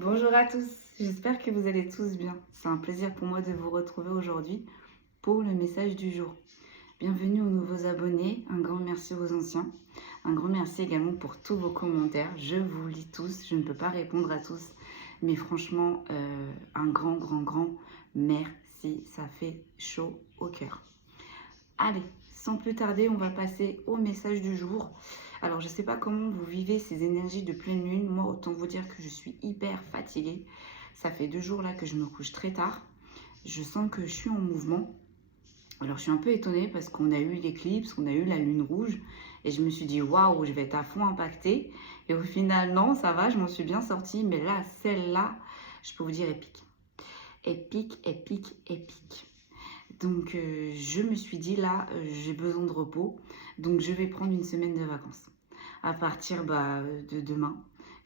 Bonjour à tous, j'espère que vous allez tous bien. C'est un plaisir pour moi de vous retrouver aujourd'hui pour le message du jour. Bienvenue aux nouveaux abonnés, un grand merci aux anciens, un grand merci également pour tous vos commentaires. Je vous lis tous, je ne peux pas répondre à tous, mais franchement, un grand merci, ça fait chaud au cœur. Allez, sans plus tarder, on va passer au message du jour. Alors, je ne sais pas comment vous vivez ces énergies de pleine lune. Moi, autant vous dire que je suis hyper fatiguée. Ça fait 2 jours là que je me couche très tard. Je sens que je suis en mouvement. Alors, je suis un peu étonnée parce qu'on a eu l'éclipse, on a eu la lune rouge. Et je me suis dit, waouh, je vais être à fond impactée. Et au final, non, ça va, je m'en suis bien sortie. Mais là, celle-là, je peux vous dire épique. Épique. Donc, je me suis dit, là, j'ai besoin de repos. Donc, je vais prendre une semaine de vacances. À partir de demain,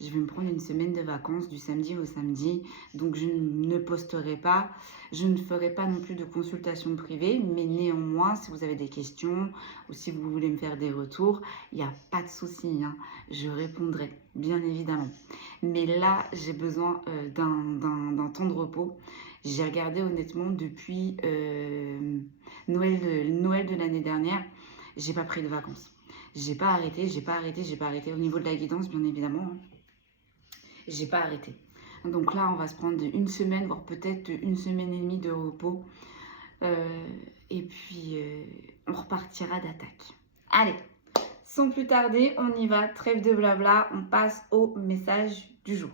je vais me prendre une semaine de vacances du samedi au samedi. Donc, je ne posterai pas. Je ne ferai pas non plus de consultation privée. Mais néanmoins, si vous avez des questions ou si vous voulez me faire des retours, il n'y a pas de souci, hein. Je répondrai, bien évidemment. Mais là, j'ai besoin d'un temps de repos. J'ai regardé honnêtement depuis Noël de l'année dernière, j'ai pas pris de vacances. J'ai pas arrêté. Au niveau de la guidance, bien évidemment, hein. J'ai pas arrêté. Donc là, on va se prendre une semaine, voire peut-être une semaine et demie de repos. Et puis, on repartira d'attaque. Allez, sans plus tarder, on y va. Trêve de blabla, on passe au message du jour.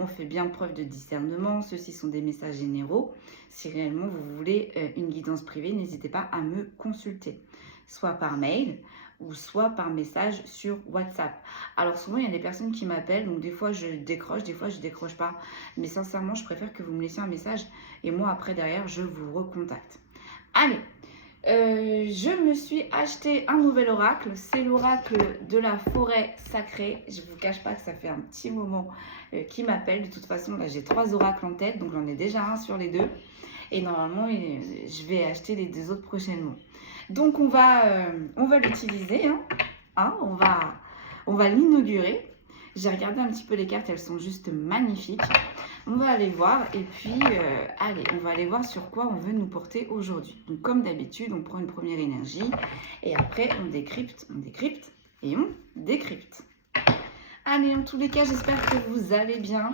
On fait bien preuve de discernement. Ceux-ci sont des messages généraux. Si réellement vous voulez une guidance privée, n'hésitez pas à me consulter. Soit par mail ou soit par message sur WhatsApp. Alors souvent, il y a des personnes qui m'appellent. Donc des fois, je décroche, des fois, je décroche pas. Mais sincèrement, je préfère que vous me laissiez un message. Et moi, après, derrière, je vous recontacte. Allez, je me suis acheté un nouvel oracle. C'est l'oracle de la forêt sacrée. Je ne vous cache pas que ça fait un petit moment qu'il m'appelle. De toute façon, là, j'ai 3 oracles en tête. Donc, j'en ai déjà un sur les 2. Et normalement, je vais acheter les 2 autres prochainement. Donc, on va l'utiliser. On va l'inaugurer. J'ai regardé un petit peu les cartes. Elles sont juste magnifiques. On va aller voir et puis, allez, on va aller voir sur quoi on veut nous porter aujourd'hui. Donc, comme d'habitude, on prend une première énergie et après, on décrypte et on décrypte. Allez, en tous les cas, j'espère que vous allez bien.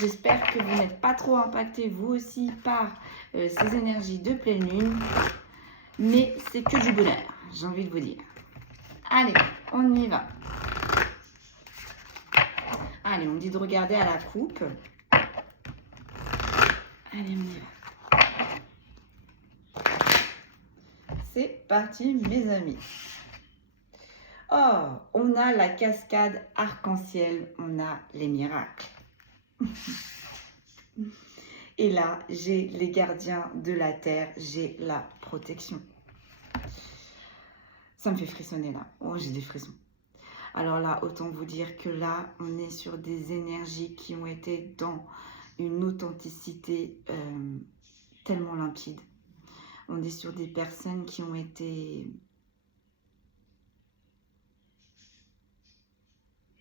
J'espère que vous n'êtes pas trop impactés, vous aussi, par ces énergies de pleine lune. Mais c'est que du bonheur, j'ai envie de vous dire. Allez, on y va. Allez, on me dit de regarder à la coupe. Allez, on y va. C'est parti, mes amis. Oh, on a la cascade arc-en-ciel, on a les miracles. Et là, j'ai les gardiens de la terre, j'ai la protection. Ça me fait frissonner là. Oh, j'ai des frissons. Alors là, autant vous dire que là, on est sur des énergies qui ont été dans une authenticité tellement limpide. On est sur des personnes qui ont été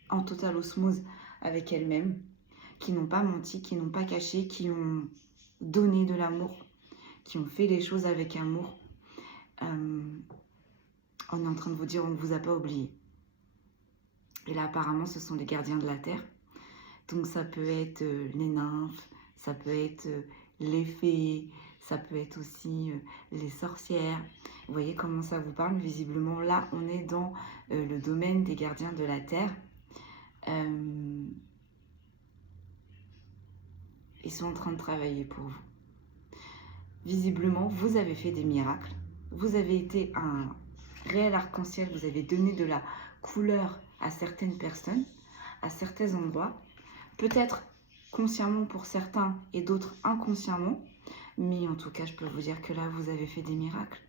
en totale osmose avec elles-mêmes, qui n'ont pas menti, qui n'ont pas caché, qui ont donné de l'amour, qui ont fait les choses avec amour. On est en train de vous dire, on ne vous a pas oublié. Et là, apparemment, ce sont les gardiens de la terre. Donc, ça peut être les nymphes, ça peut être les fées, ça peut être aussi les sorcières. Vous voyez comment ça vous parle? Visiblement, là, on est dans le domaine des gardiens de la terre. Ils sont en train de travailler pour vous. Visiblement, vous avez fait des miracles. Vous avez été un réel arc-en-ciel. Vous avez donné de la couleur à certaines personnes, à certains endroits. Peut-être consciemment pour certains et d'autres inconsciemment. Mais en tout cas, je peux vous dire que là, vous avez fait des miracles.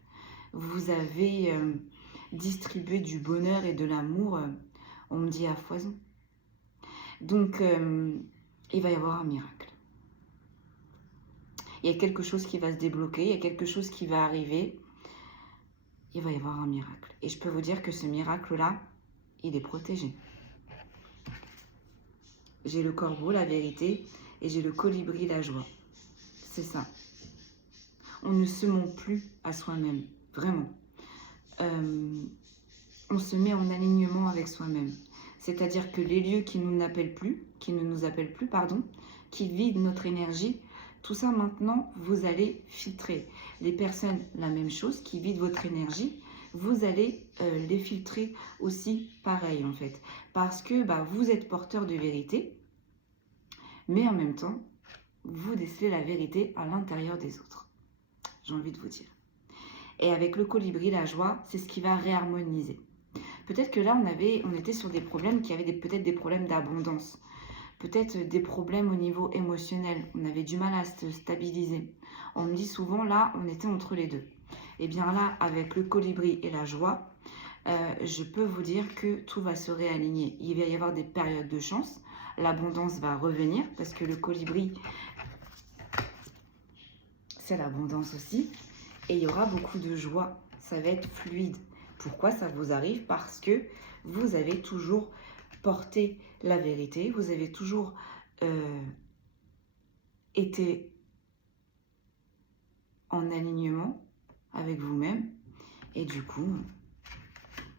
Vous avez distribué du bonheur et de l'amour, on me dit à foison. Donc, il va y avoir un miracle. Il y a quelque chose qui va se débloquer, il y a quelque chose qui va arriver. Il va y avoir un miracle. Et je peux vous dire que ce miracle-là, il est protégé. J'ai le corbeau, la vérité. Et j'ai le colibri, la joie. C'est ça. On ne se ment plus à soi-même, vraiment. On se met en alignement avec soi-même. C'est-à-dire que les lieux qui ne nous appellent plus, qui vident notre énergie, tout ça maintenant, vous allez filtrer. Les personnes, la même chose, qui vident votre énergie, vous allez les filtrer aussi pareil en fait. Parce que vous êtes porteur de vérité, mais en même temps, vous décelez la vérité à l'intérieur des autres. J'ai envie de vous dire. Et avec le colibri, la joie, c'est ce qui va réharmoniser. Peut-être que là, on était sur des problèmes qui avaient peut-être des problèmes d'abondance. Peut-être des problèmes au niveau émotionnel. On avait du mal à se stabiliser. On me dit souvent, là, on était entre les deux. Et bien là, avec le colibri et la joie, je peux vous dire que tout va se réaligner. Il va y avoir des périodes de chance. L'abondance va revenir parce que le colibri, c'est l'abondance aussi. Et il y aura beaucoup de joie. Ça va être fluide. Pourquoi ça vous arrive? Parce que vous avez toujours porté la vérité. Vous avez toujours été en alignement avec vous-même. Et du coup,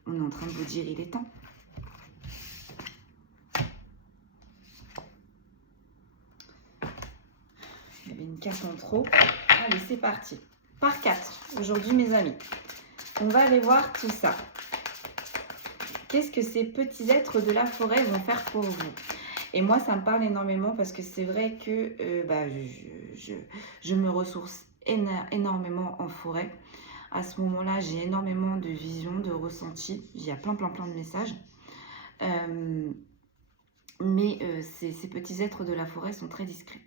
on est en train de vous dire, il est temps. Il y avait une carte en trop. Allez, c'est parti. Par 4, aujourd'hui, mes amis. On va aller voir tout ça. Qu'est-ce que ces petits êtres de la forêt vont faire pour vous? Et moi, ça me parle énormément parce que c'est vrai que je me ressource énormément en forêt. À ce moment-là, j'ai énormément de visions, de ressentis. Il y a plein de messages. Mais ces petits êtres de la forêt sont très discrets.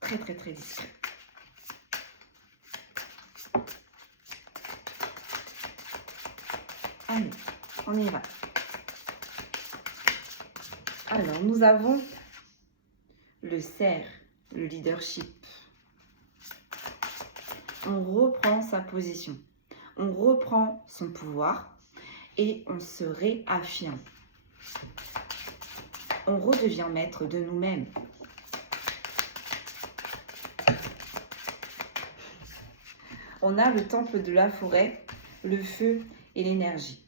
Très discrets. Allez, on y va. Alors, nous avons le cerf, le leadership. On reprend sa position. On reprend son pouvoir et on se réaffirme. On redevient maître de nous-mêmes. On a le temple de la forêt, le feu et l'énergie.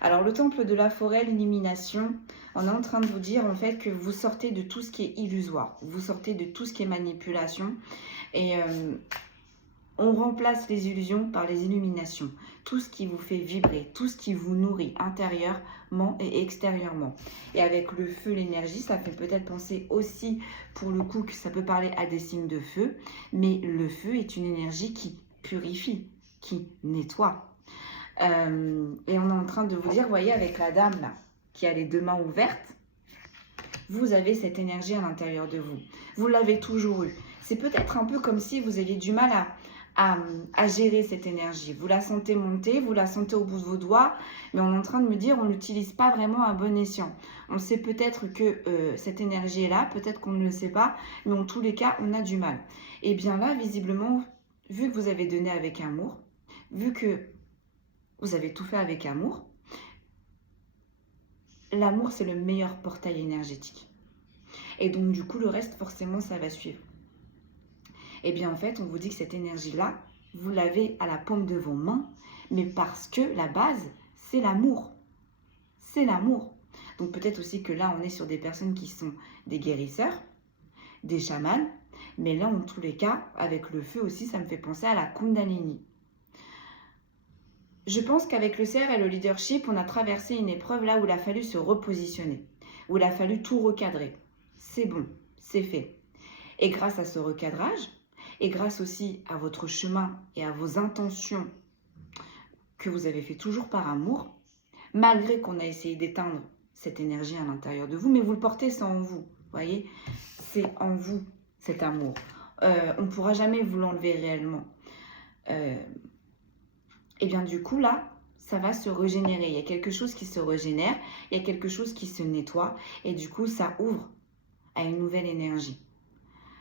Alors le temple de la forêt, l'illumination, on est en train de vous dire en fait que vous sortez de tout ce qui est illusoire, vous sortez de tout ce qui est manipulation et on remplace les illusions par les illuminations, tout ce qui vous fait vibrer, tout ce qui vous nourrit intérieurement et extérieurement. Et avec le feu, l'énergie, ça fait peut-être penser aussi pour le coup que ça peut parler à des signes de feu, mais le feu est une énergie qui purifie, qui nettoie. Et on est en train de vous dire, voyez, avec la dame là, qui a les deux mains ouvertes, vous avez cette énergie à l'intérieur de vous. Vous l'avez toujours eu. C'est peut-être un peu comme si vous aviez du mal à gérer cette énergie. Vous la sentez monter, vous la sentez au bout de vos doigts, mais on est en train de me dire, on n'utilise pas vraiment à bon escient. On sait peut-être que cette énergie est là, peut-être qu'on ne le sait pas, mais en tous les cas, on a du mal. Et bien là, visiblement, vu que vous avez donné avec amour, vu que vous avez tout fait avec amour, l'amour, c'est le meilleur portail énergétique. Et donc, du coup, le reste, forcément, ça va suivre. Et bien, en fait, on vous dit que cette énergie-là, vous l'avez à la paume de vos mains, mais parce que la base, c'est l'amour. C'est l'amour. Donc, peut-être aussi que là, on est sur des personnes qui sont des guérisseurs, des chamans, mais là, en tous les cas, avec le feu aussi, ça me fait penser à la Kundalini. Je pense qu'avec le cerf et le leadership, on a traversé une épreuve là où il a fallu se repositionner, où il a fallu tout recadrer. C'est bon, c'est fait. Et grâce à ce recadrage, et grâce aussi à votre chemin et à vos intentions que vous avez fait toujours par amour, malgré qu'on a essayé d'éteindre cette énergie à l'intérieur de vous, mais vous le portez, c'est en vous, voyez, c'est en vous cet amour. On ne pourra jamais vous l'enlever réellement. Et bien du coup là, ça va se régénérer. Il y a quelque chose qui se régénère, il y a quelque chose qui se nettoie et du coup ça ouvre à une nouvelle énergie.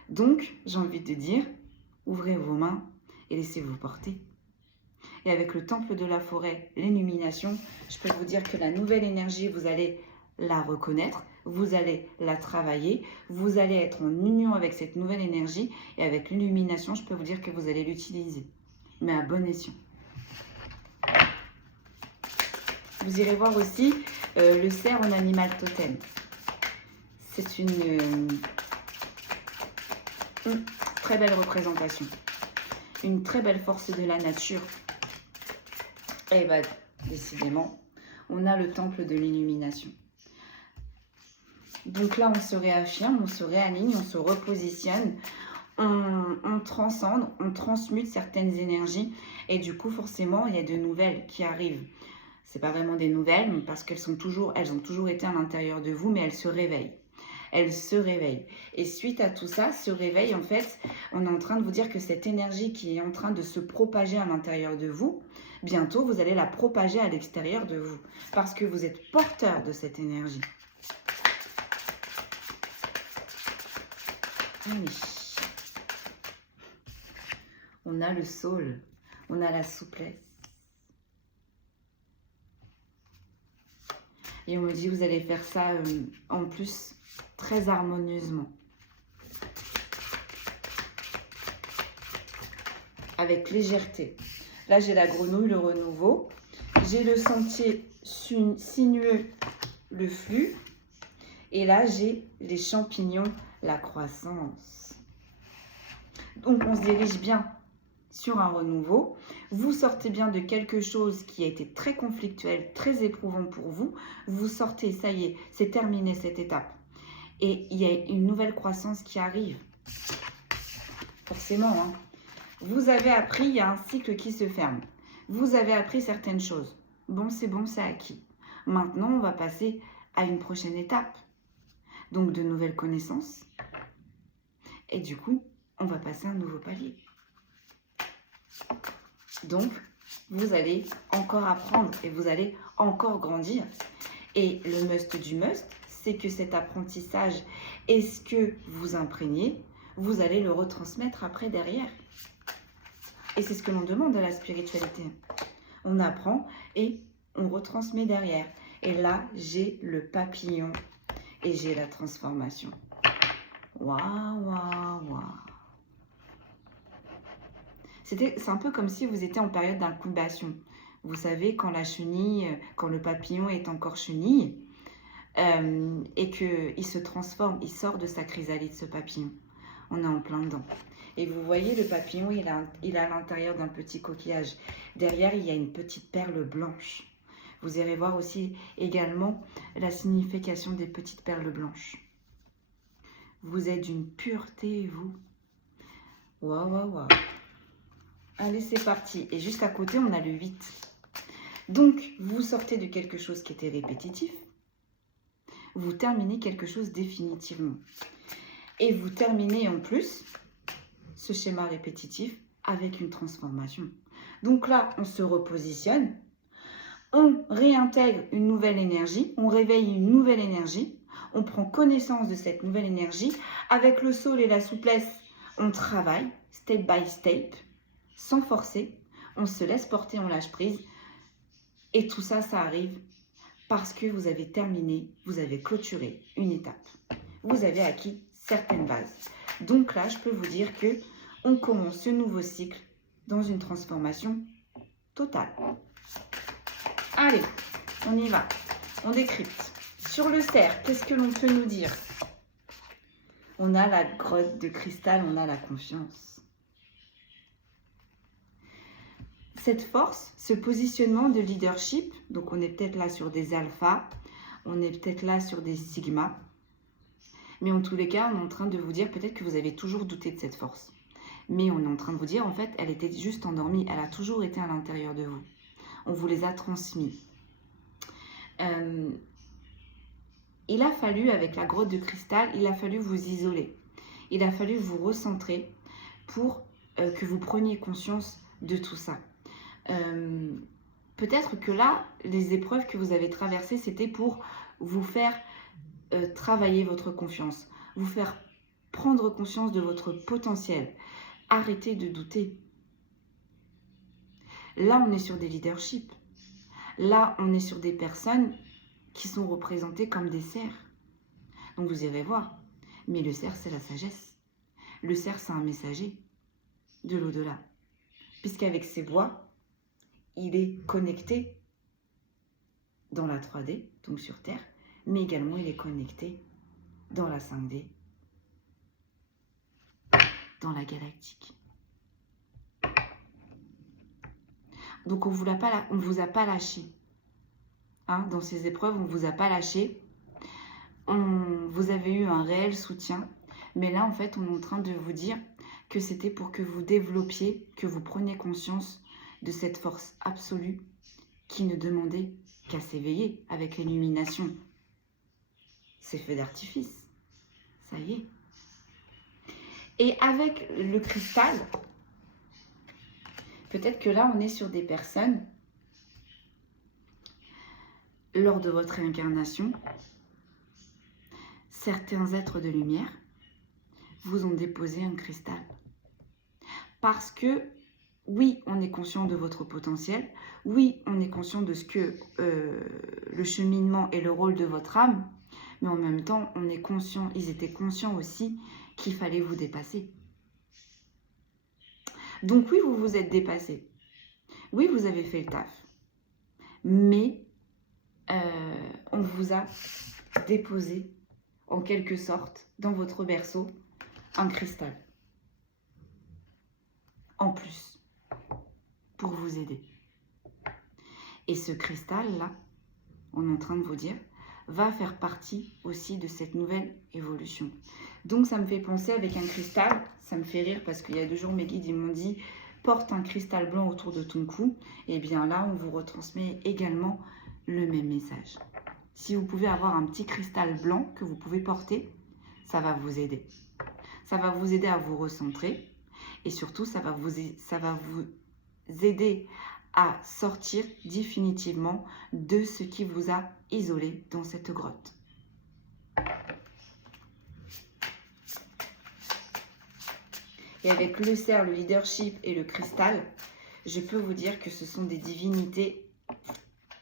Donc j'ai envie de dire, ouvrez vos mains et laissez-vous porter. Et avec le temple de la forêt, l'illumination, je peux vous dire que la nouvelle énergie, vous allez la reconnaître, vous allez la travailler, vous allez être en union avec cette nouvelle énergie et avec l'illumination, je peux vous dire que vous allez l'utiliser, mais à bon escient. Vous irez voir aussi le cerf en animal totem. C'est une très belle représentation, une très belle force de la nature. Et bah, décidément, on a le temple de l'illumination. Donc là, on se réaffirme, on se réaligne, on se repositionne, on transcende, on transmute certaines énergies. Et du coup, forcément, il y a de nouvelles qui arrivent. C'est pas vraiment des nouvelles parce elles ont toujours été à l'intérieur de vous, mais elles se réveillent. Elles se réveillent. Et suite à tout ça, ce réveil, en fait, on est en train de vous dire que cette énergie qui est en train de se propager à l'intérieur de vous, bientôt, vous allez la propager à l'extérieur de vous. Parce que vous êtes porteur de cette énergie. Oui. On a le soul, on a la souplesse. Et on me dit, vous allez faire ça en plus très harmonieusement. Avec légèreté. Là, j'ai la grenouille, le renouveau. J'ai le sentier sinueux, le flux. Et là, j'ai les champignons, la croissance. Donc, on se dirige bien sur un renouveau. Vous sortez bien de quelque chose qui a été très conflictuel, très éprouvant pour vous. Vous sortez, ça y est, c'est terminé cette étape. Et il y a une nouvelle croissance qui arrive. Forcément, hein. Vous avez appris, il y a un cycle qui se ferme. Vous avez appris certaines choses. Bon, c'est acquis. Maintenant, on va passer à une prochaine étape. Donc, de nouvelles connaissances. Et du coup, on va passer à un nouveau palier. Donc, vous allez encore apprendre et vous allez encore grandir. Et le must du must, c'est que cet apprentissage et ce que vous imprégnez, vous allez le retransmettre après derrière. Et c'est ce que l'on demande à la spiritualité. On apprend et on retransmet derrière. Et là, j'ai le papillon et j'ai la transformation. Waouh, waouh, waouh. C'est un peu comme si vous étiez en période d'incubation. Vous savez, quand la chenille, quand le papillon est encore chenille, et qu'il se transforme, il sort de sa chrysalide, ce papillon. On est en plein dedans. Et vous voyez, le papillon, il est à l'intérieur d'un petit coquillage. Derrière, il y a une petite perle blanche. Vous irez voir aussi également la signification des petites perles blanches. Vous êtes d'une pureté, vous. Waouh, waouh, waouh. Allez, c'est parti. Et juste à côté, on a le 8. Donc, vous sortez de quelque chose qui était répétitif. Vous terminez quelque chose définitivement. Et vous terminez en plus ce schéma répétitif avec une transformation. Donc là, on se repositionne. On réintègre une nouvelle énergie. On réveille une nouvelle énergie. On prend connaissance de cette nouvelle énergie. Avec le soul et la souplesse, on travaille step by step. Sans forcer, on se laisse porter, on lâche prise. Et tout ça, ça arrive parce que vous avez terminé, vous avez clôturé une étape. Vous avez acquis certaines bases. Donc là, je peux vous dire que on commence ce nouveau cycle dans une transformation totale. Allez, on y va. On décrypte. Sur le cerf, qu'est-ce que l'on peut nous dire? On a la grotte de cristal, on a la confiance. Cette force, ce positionnement de leadership, donc on est peut-être là sur des alphas, on est peut-être là sur des sigmas, mais en tous les cas, on est en train de vous dire peut-être que vous avez toujours douté de cette force. Mais on est en train de vous dire, en fait, elle était juste endormie, elle a toujours été à l'intérieur de vous. On vous les a transmis. Il a fallu, avec la grotte de cristal, il a fallu vous isoler. Il a fallu vous recentrer pour que vous preniez conscience de tout ça. Peut-être que là, les épreuves que vous avez traversées, c'était pour vous faire travailler votre confiance, vous faire prendre conscience de votre potentiel. Arrêtez de douter. Là, on est sur des leaderships. Là, on est sur des personnes qui sont représentées comme des cerfs. Donc vous irez voir. Mais le cerf, c'est la sagesse. Le cerf, c'est un messager de l'au-delà. Puisqu'avec ses voix, il est connecté dans la 3D, donc sur Terre, mais également il est connecté dans la 5D, dans la galactique. Donc on vous a pas lâché. Hein, dans ces épreuves, on ne vous a pas lâché. Vous avez eu un réel soutien. Mais là, en fait, on est en train de vous dire que c'était pour que vous développiez, que vous preniez conscience de cette force absolue qui ne demandait qu'à s'éveiller avec l'illumination. C'est feu d'artifice. Ça y est. Et avec le cristal, peut-être que là, on est sur des personnes, lors de votre réincarnation, certains êtres de lumière vous ont déposé un cristal. Parce que, oui, on est conscient de votre potentiel, oui, on est conscient de ce que le cheminement et le rôle de votre âme, mais en même temps, on est conscient, ils étaient conscients aussi qu'il fallait vous dépasser. Donc oui, vous vous êtes dépassé. Oui, vous avez fait le taf. Mais on vous a déposé, en quelque sorte, dans votre berceau, un cristal. En plus, pour vous aider. Et ce cristal-là, on est en train de vous dire, va faire partie aussi de cette nouvelle évolution. Donc ça me fait penser avec un cristal, ça me fait rire parce qu'il y a 2 jours, mes guides ils m'ont dit, porte un cristal blanc autour de ton cou. Et bien là, on vous retransmet également le même message. Si vous pouvez avoir un petit cristal blanc que vous pouvez porter, ça va vous aider. Ça va vous aider à vous recentrer et surtout, ça va vous aider à sortir définitivement de ce qui vous a isolé dans cette grotte. Et avec le cerf, le leadership et le cristal, je peux vous dire que ce sont des divinités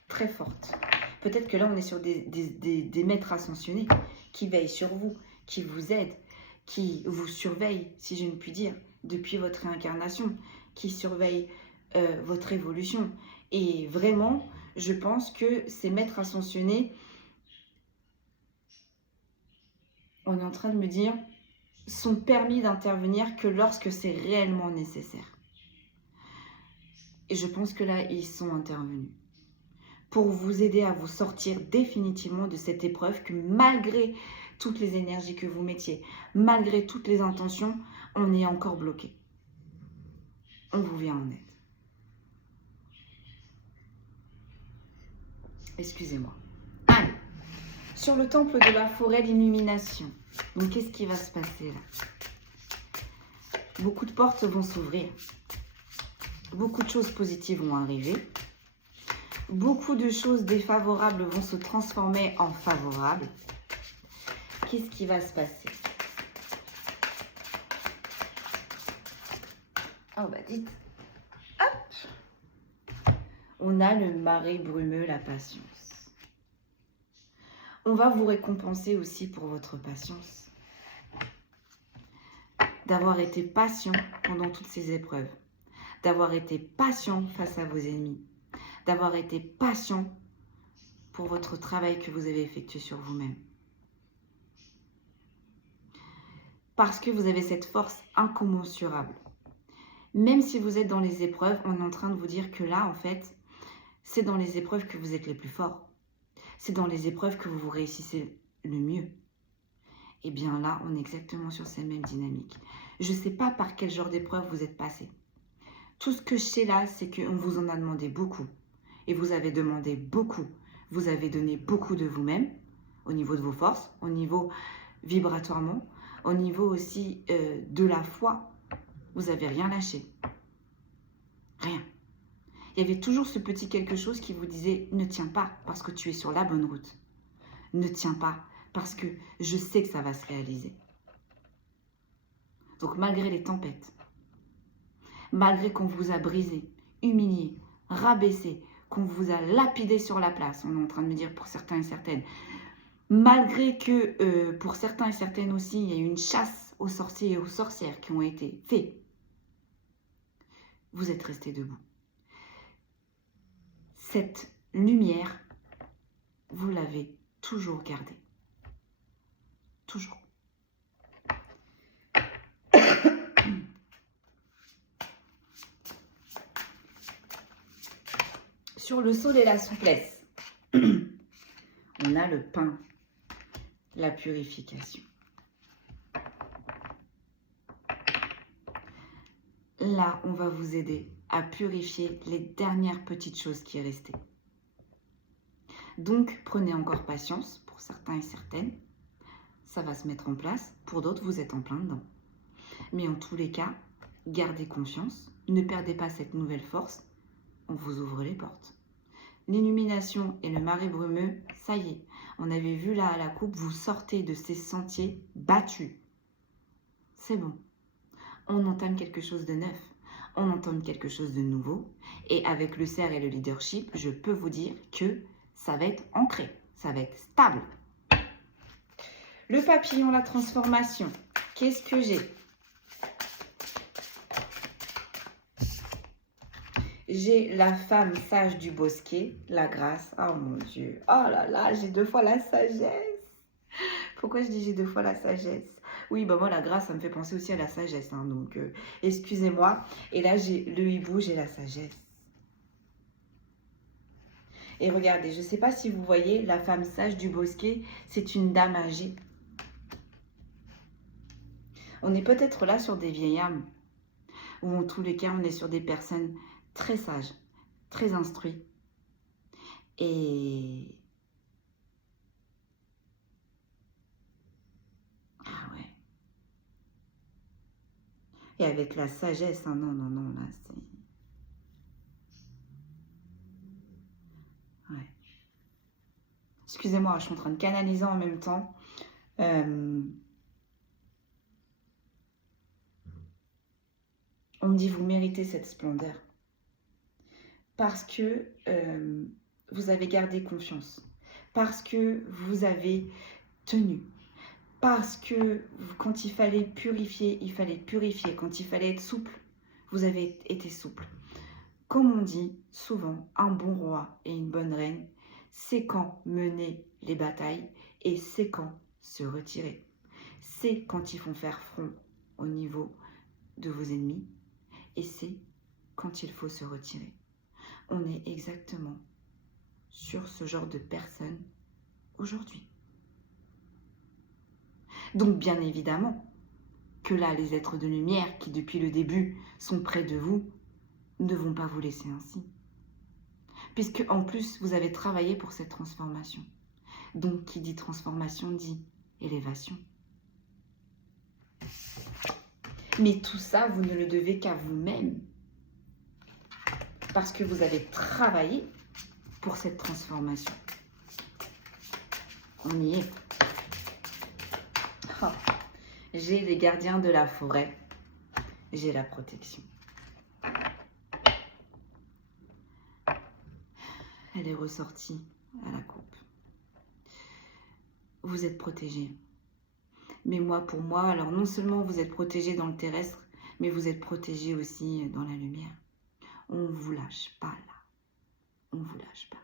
très fortes. Peut-être que là, on est sur des maîtres ascensionnés qui veillent sur vous, qui vous aident, qui vous surveillent, si je ne puis dire, depuis votre réincarnation, qui surveillent votre évolution. Et vraiment, je pense que ces maîtres ascensionnés, on est en train de me dire, sont permis d'intervenir que lorsque c'est réellement nécessaire. Et je pense que là, ils sont intervenus pour vous aider à vous sortir définitivement de cette épreuve que malgré toutes les énergies que vous mettiez, malgré toutes les intentions, on est encore bloqué. On vous vient en aide. Excusez-moi. Allez, sur le temple de la forêt, l'illumination. Donc, qu'est-ce qui va se passer là? Beaucoup de portes vont s'ouvrir. Beaucoup de choses positives vont arriver. Beaucoup de choses défavorables vont se transformer en favorables. Qu'est-ce qui va se passer? Oh bah dites. Hop. On a le marais brumeux, la patience. On va vous récompenser aussi pour votre patience. D'avoir été patient pendant toutes ces épreuves. D'avoir été patient face à vos ennemis. D'avoir été patient pour votre travail que vous avez effectué sur vous-même. Parce que vous avez cette force incommensurable. Même si vous êtes dans les épreuves, on est en train de vous dire que là, en fait, c'est dans les épreuves que vous êtes les plus forts. C'est dans les épreuves que vous réussissez le mieux. Et bien là, on est exactement sur ces mêmes dynamiques. Je ne sais pas par quel genre d'épreuve vous êtes passé. Tout ce que je sais là, c'est qu'on vous en a demandé beaucoup. Et vous avez demandé beaucoup. Vous avez donné beaucoup de vous-même, au niveau de vos forces, au niveau vibratoirement, au niveau aussi de la foi. Vous n'avez rien lâché. Rien. Il y avait toujours ce petit quelque chose qui vous disait « Ne tiens pas parce que tu es sur la bonne route. Ne tiens pas parce que je sais que ça va se réaliser. » Donc malgré les tempêtes, malgré qu'on vous a brisé, humilié, rabaissé, qu'on vous a lapidé sur la place, on est en train de me dire pour certains et certaines, Malgré que pour certains et certaines aussi, il y a eu une chasse aux sorciers et aux sorcières qui ont été faits, vous êtes restés debout. Cette lumière, vous l'avez toujours gardée. Toujours. Sur le sol et la souplesse, on a le pain, la purification. Là, on va vous aider à purifier les dernières petites choses qui restaient. Donc, prenez encore patience pour certains et certaines. Ça va se mettre en place. Pour d'autres, vous êtes en plein dedans. Mais en tous les cas, gardez confiance. Ne perdez pas cette nouvelle force. On vous ouvre les portes. L'illumination et le marais brumeux, ça y est. On avait vu là à la coupe, vous sortez de ces sentiers battus. C'est bon. On entame quelque chose de neuf. On entame quelque chose de nouveau. Et avec le cerf et le leadership, je peux vous dire que ça va être ancré. Ça va être stable. Le papillon, la transformation. Qu'est-ce que j'ai? J'ai la femme sage du bosquet, la grâce. Oh mon Dieu. Oh là là, j'ai 2 fois la sagesse. Pourquoi je dis j'ai 2 fois la sagesse? Oui, bah moi, la grâce, ça me fait penser aussi à la sagesse. Hein, donc, excusez-moi. Et là, j'ai le hibou, j'ai la sagesse. Et regardez, je ne sais pas si vous voyez, la femme sage du bosquet, c'est une dame âgée. On est peut-être là sur des vieilles âmes. Ou en tous les cas, on est sur des personnes très sages, très instruites. Et... ah ouais. Et avec la sagesse, hein, non, non, non, là, c'est... ouais. Excusez-moi, je suis en train de canaliser en même temps. On me dit, vous méritez cette splendeur. Parce que vous avez gardé confiance. Parce que vous avez tenu. Parce que quand il fallait purifier, il fallait purifier. Quand il fallait être souple, vous avez été souple. Comme on dit souvent, un bon roi et une bonne reine, c'est quand mener les batailles et c'est quand se retirer. C'est quand ils font faire front au niveau de vos ennemis et c'est quand il faut se retirer. On est exactement sur ce genre de personnes aujourd'hui. Donc bien évidemment que là, les êtres de lumière qui depuis le début sont près de vous ne vont pas vous laisser ainsi. Puisque en plus, vous avez travaillé pour cette transformation. Donc qui dit transformation dit élévation. Mais tout ça, vous ne le devez qu'à vous-même. Parce que vous avez travaillé pour cette transformation. On y est. Oh. J'ai les gardiens de la forêt. J'ai la protection. Elle est ressortie à la coupe. Vous êtes protégés. Mais moi, pour moi, alors non seulement vous êtes protégés dans le terrestre, mais vous êtes protégés aussi dans la lumière. On ne vous lâche pas là. On ne vous lâche pas.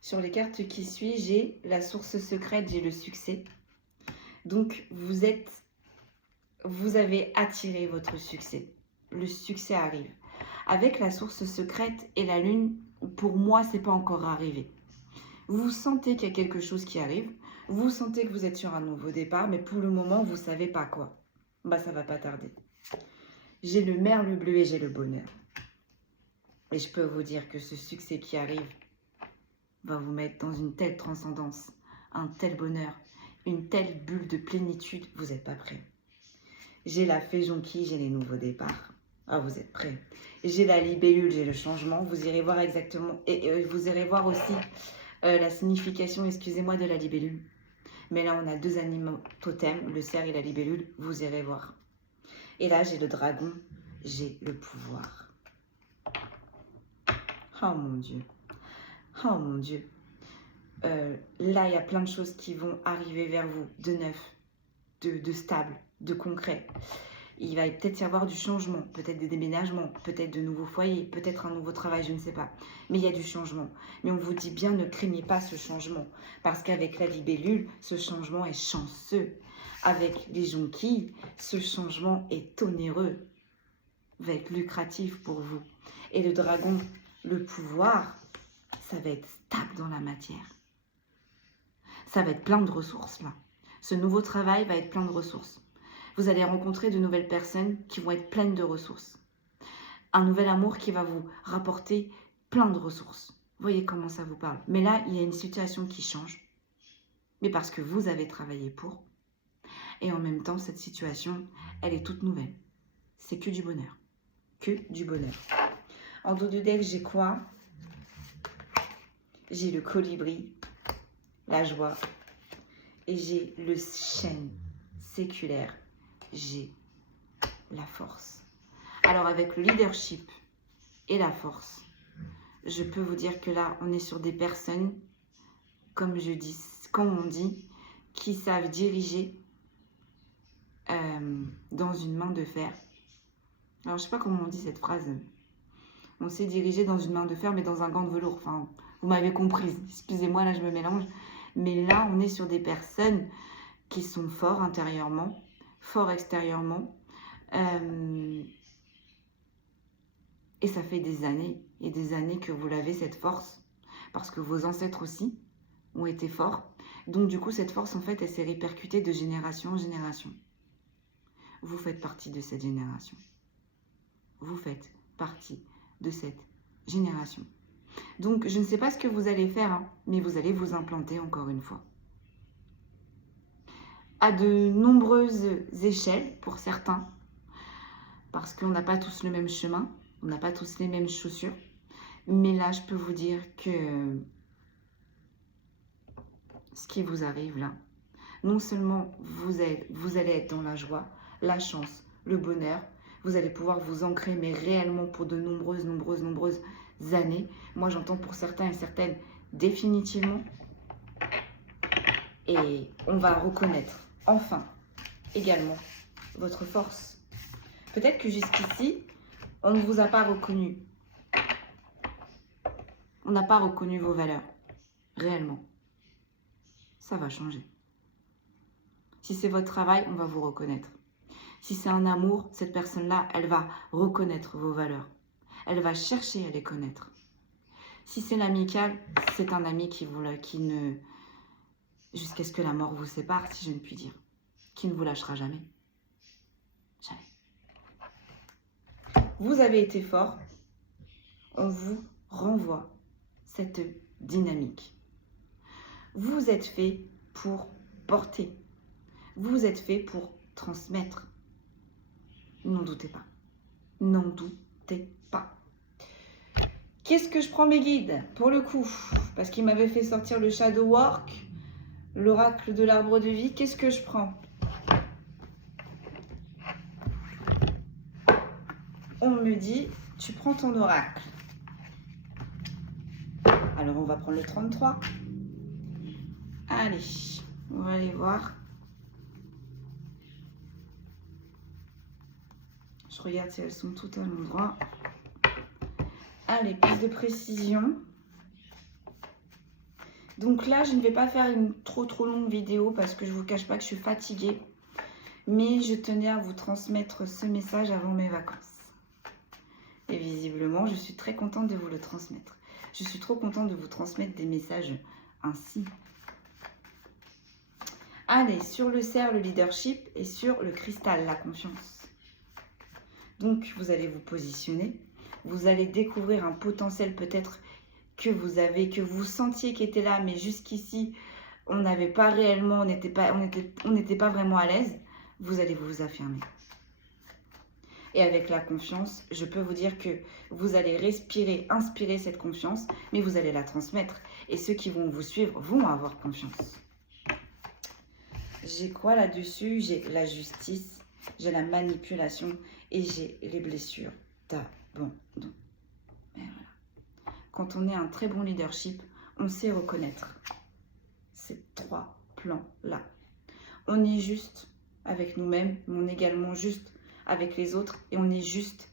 Sur les cartes qui suivent, j'ai la source secrète, j'ai le succès. Donc, vous avez attiré votre succès. Le succès arrive. Avec la source secrète et la lune, pour moi, c'est pas encore arrivé. Vous sentez qu'il y a quelque chose qui arrive. Vous sentez que vous êtes sur un nouveau départ, mais pour le moment, vous savez pas quoi. Bah, ça va pas tarder. J'ai le merle bleu et j'ai le bonheur. Et je peux vous dire que ce succès qui arrive va vous mettre dans une telle transcendance, un tel bonheur, une telle bulle de plénitude, vous n'êtes pas prêts. J'ai la fée jonquille, j'ai les nouveaux départs. Ah, vous êtes prêts. J'ai la libellule, j'ai le changement. Vous irez voir exactement, et vous irez voir aussi la signification, excusez-moi, de la libellule. Mais là, on a 2 animaux totems, le cerf et la libellule, vous irez voir. Et là, j'ai le dragon, j'ai le pouvoir. Oh mon Dieu. Oh mon Dieu. Là, il y a plein de choses qui vont arriver vers vous, de neuf, de stable, de concret. Il va peut-être y avoir du changement, peut-être des déménagements, peut-être de nouveaux foyers, peut-être un nouveau travail, je ne sais pas. Mais il y a du changement. Mais on vous dit bien, ne craignez pas ce changement. Parce qu'avec la libellule, ce changement est chanceux. Avec les jonquilles, ce changement est onéreux, va être lucratif pour vous. Et le dragon, le pouvoir, ça va être stable dans la matière. Ça va être plein de ressources là. Ce nouveau travail va être plein de ressources. Vous allez rencontrer de nouvelles personnes qui vont être pleines de ressources. Un nouvel amour qui va vous rapporter plein de ressources. Vous voyez comment ça vous parle. Mais là, il y a une situation qui change. Mais parce que vous avez travaillé pour. Et en même temps, cette situation, elle est toute nouvelle. C'est que du bonheur. Que du bonheur. En dos de deck, j'ai quoi? J'ai le colibri, la joie. Et j'ai le chêne séculaire. J'ai la force. Alors avec le leadership et la force, je peux vous dire que là, on est sur des personnes, comme on dit, qui savent diriger dans une main de fer. Alors je sais pas comment on dit cette phrase. On sait diriger dans une main de fer, mais dans un gant de velours. Enfin, vous m'avez comprise. Excusez-moi, là je me mélange. Mais là, on est sur des personnes qui sont forts intérieurement, forts extérieurement. Et ça fait des années et des années que vous l'avez, cette force. Parce que vos ancêtres aussi ont été forts. Donc du coup, cette force, en fait, elle s'est répercutée de génération en génération. Vous faites partie de cette génération. Vous faites partie de cette génération. Donc, je ne sais pas ce que vous allez faire, hein, mais vous allez vous implanter encore une fois. À de nombreuses échelles pour certains, parce qu'on n'a pas tous le même chemin, on n'a pas tous les mêmes chaussures. Mais là, je peux vous dire que ce qui vous arrive là, non seulement vous allez être dans la joie, la chance, le bonheur, vous allez pouvoir vous ancrer, mais réellement pour de nombreuses années. Moi, j'entends pour certains et certaines définitivement. Et on va reconnaître, enfin, également, votre force. Peut-être que jusqu'ici, on ne vous a pas reconnu. On n'a pas reconnu vos valeurs, réellement. Ça va changer. Si c'est votre travail, on va vous reconnaître. Si c'est un amour, cette personne-là, elle va reconnaître vos valeurs. Elle va chercher à les connaître. Si c'est l'amical, c'est un ami qui ne... Jusqu'à ce que la mort vous sépare, si je ne puis dire. Qui ne vous lâchera jamais. Jamais. Vous avez été fort. On vous renvoie cette dynamique. Vous êtes fait pour porter. Vous êtes fait pour transmettre. N'en doutez pas. N'en doutez pas. Qu'est-ce que je prends mes guides pour le coup? Parce qu'il m'avait fait sortir le Shadow Work, l'oracle de l'arbre de vie. Qu'est-ce que je prends? On me dit, tu prends ton oracle. Alors on va prendre le 33. Allez, on va aller voir. Je regarde si elles sont toutes à l'endroit. Allez, plus de précision. Donc là, je ne vais pas faire une trop longue vidéo parce que je ne vous cache pas que je suis fatiguée. Mais je tenais à vous transmettre ce message avant mes vacances. Et visiblement, je suis très contente de vous le transmettre. Je suis trop contente de vous transmettre des messages ainsi. Allez, sur le cerf, le leadership et sur le cristal, la confiance. Donc, vous allez vous positionner. Vous allez découvrir un potentiel peut-être que vous sentiez qui était là, mais jusqu'ici, on n'avait pas réellement, on n'était pas vraiment à l'aise. Vous allez vous affirmer. Et avec la confiance, je peux vous dire que vous allez respirer, inspirer cette confiance, mais vous allez la transmettre. Et ceux qui vont vous suivre vont avoir confiance. J'ai quoi là-dessus? J'ai la justice, j'ai la manipulation et j'ai les blessures d'abandon. Et voilà. quand on est un très bon leadership, on sait reconnaître ces 3 plans-là. On est juste avec nous-mêmes, mais on est également juste avec les autres et on est juste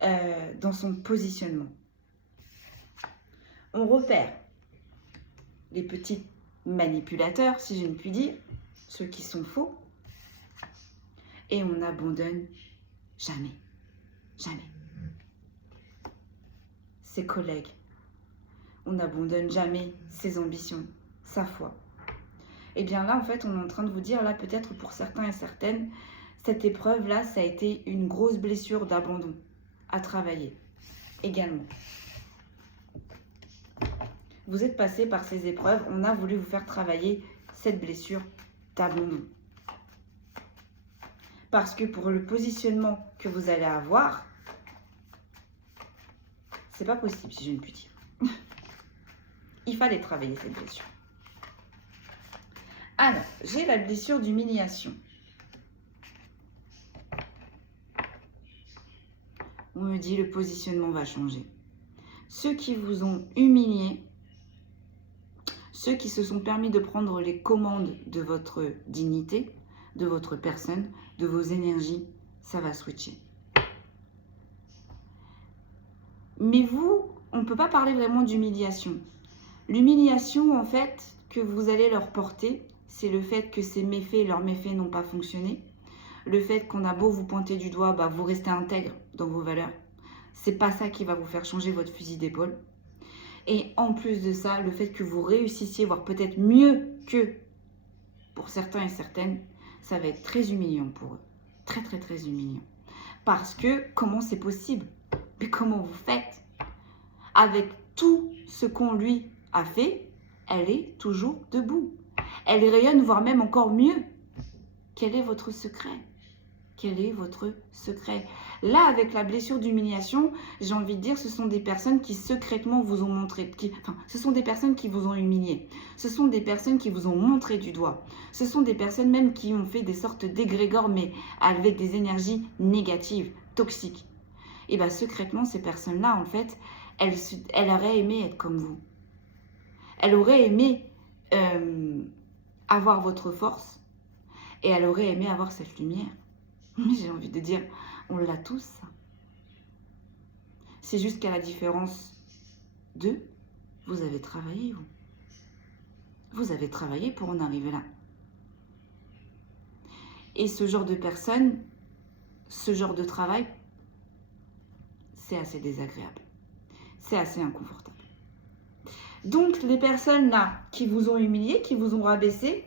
dans son positionnement. On repère les petits manipulateurs, si je ne puis dire, ceux qui sont faux, et on n'abandonne jamais, jamais. Ses collègues, on n'abandonne jamais ses ambitions, sa foi. Et bien là, en fait, on est en train de vous dire, là, peut-être pour certains et certaines, cette épreuve-là, ça a été une grosse blessure d'abandon à travailler également. Vous êtes passé par ces épreuves, on a voulu vous faire travailler cette blessure d'abandon. Parce que pour le positionnement que vous allez avoir, c'est pas possible, si je ne puis dire. Il fallait travailler cette blessure. Alors, j'ai la blessure d'humiliation. On me dit le positionnement va changer. Ceux qui vous ont humilié, ceux qui se sont permis de prendre les commandes de votre dignité, de votre personne, de vos énergies, ça va switcher. Mais vous, on ne peut pas parler vraiment d'humiliation. L'humiliation, en fait, que vous allez leur porter, c'est le fait que ces méfaits, leurs méfaits n'ont pas fonctionné. Le fait qu'on a beau vous pointer du doigt, bah, vous restez intègre dans vos valeurs. C'est pas ça qui va vous faire changer votre fusil d'épaule. Et en plus de ça, le fait que vous réussissiez, voire peut-être mieux que pour certains et certaines, ça va être très humiliant pour eux. Très, très, très humiliant. Parce que comment c'est possible? Mais comment vous faites? Avec tout ce qu'on lui a fait, elle est toujours debout. Elle rayonne, voire même encore mieux. Quel est votre secret? Quel est votre secret? Là, avec la blessure d'humiliation, j'ai envie de dire, ce sont des personnes qui secrètement vous ont montré, ce sont des personnes qui vous ont humilié. Ce sont des personnes qui vous ont montré du doigt. Ce sont des personnes même qui ont fait des sortes d'égrégores, mais avec des énergies négatives, toxiques. Et bien, secrètement, ces personnes-là, en fait, elles auraient aimé être comme vous. Elles auraient aimé avoir votre force et elles auraient aimé avoir cette lumière. Mais j'ai envie de dire, on l'a tous, ça. C'est juste qu'à la différence d'eux, vous avez travaillé, vous. Vous avez travaillé pour en arriver là. Et ce genre de personnes, ce genre de travail, c'est assez désagréable. C'est assez inconfortable. Donc, les personnes là qui vous ont humilié, qui vous ont rabaissé,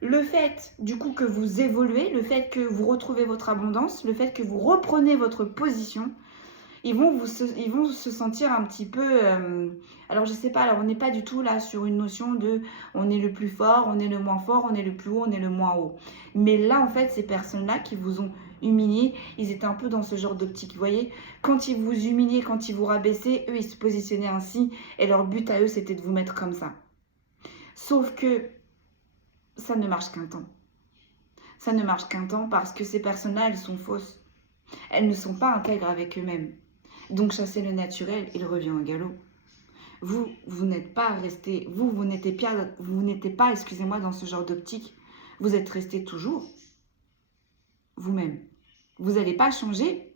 le fait du coup que vous évoluez, le fait que vous retrouvez votre abondance, le fait que vous reprenez votre position, ils vont se sentir un petit peu... alors je sais pas, alors on n'est pas du tout là sur une notion de on est le plus fort, on est le moins fort, on est le plus haut, on est le moins haut. Mais là en fait ces personnes-là qui vous ont humilié, ils étaient un peu dans ce genre d'optique. Vous voyez, quand ils vous humiliaient, quand ils vous rabaissaient, eux ils se positionnaient ainsi et leur but à eux c'était de vous mettre comme ça. Sauf que ça ne marche qu'un temps. Ça ne marche qu'un temps parce que ces personnes-là, elles sont fausses. Elles ne sont pas intègres avec eux-mêmes. Donc, chasser le naturel, il revient au galop. Vous n'êtes pas resté, vous n'étiez pas, excusez-moi, dans ce genre d'optique. Vous êtes resté toujours vous-même. Vous n'allez pas changer